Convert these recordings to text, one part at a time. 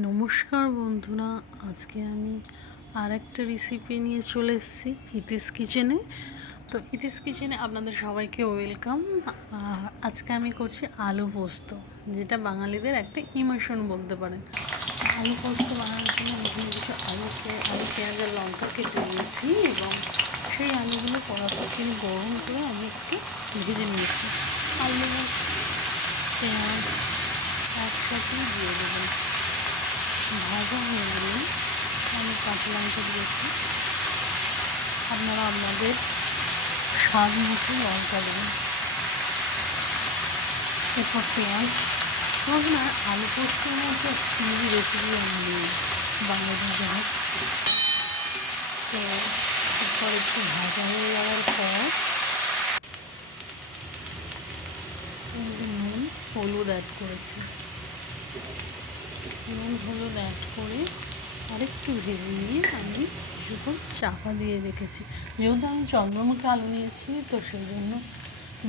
নমস্কার বন্ধুরা, আজকে আমি আর একটা রেসিপি নিয়ে চলে এসেছি ইতিস কিচেনে। তো ইতিস কিচেনে আপনাদের সবাইকে ওয়েলকাম। আজকে আমি করছি আলু পোস্ত, যেটা বাঙালিদের একটা ইমোশন বলতে পারেন। আলু পোস্ত বানানোর জন্য আমি এখানে কিছু আলু পেঁয়াজ আর লঙ্কা কেটে নিয়েছি এবং সেই আলুগুলো কড়াতে কিন্তু গরম করে আমি একটু ভেজে নিয়েছি। আলু পেঁয়াজ একসাথে দিয়ে দেবেন। ভাজা হয়ে গেলে আমি কাঁচা লঙ্কা দিয়েছি, আপনারা আপনাদের স্বাদ মতো লঙ্কা দেবেন। এরপর পেঁয়াজ তখন আর আলু পোস্তের মতো ইজি রেসিপি আমি বাঙালিদের জন্য। তো এরপর একটু ভাজা হয়ে যাওয়ার পর নুন হলুদ অ্যাড করেছি। নুন হলুদ অ্যাড করে আরেকটু ভেজে নিয়ে আমি কিছুক্ষণ চাপা দিয়ে রেখেছি। যেহেতু আমি চন্দ্রমুখী আলু নিয়েছি, তো সেই জন্য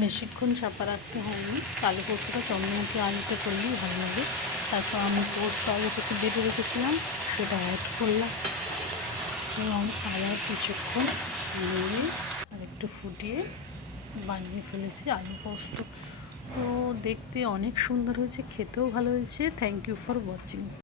বেশিক্ষণ চাপা রাখতে হয়নি। আলু পোস্তটা চন্দ্রমুখী আলুতে করলেই ভালো লাগে। তারপর আমি পোস্ত আলু থেকে বেটে রেখেছিলাম, সেটা অ্যাড করলাম এবং আবার কিছুক্ষণ নেড়ে আর একটু ফুটিয়ে বানিয়ে ফেলেছি আলু পোস্ত। তো দেখতে অনেক সুন্দর হয়েছে, খেতেও ভালো হয়েছে। Thank you for watching.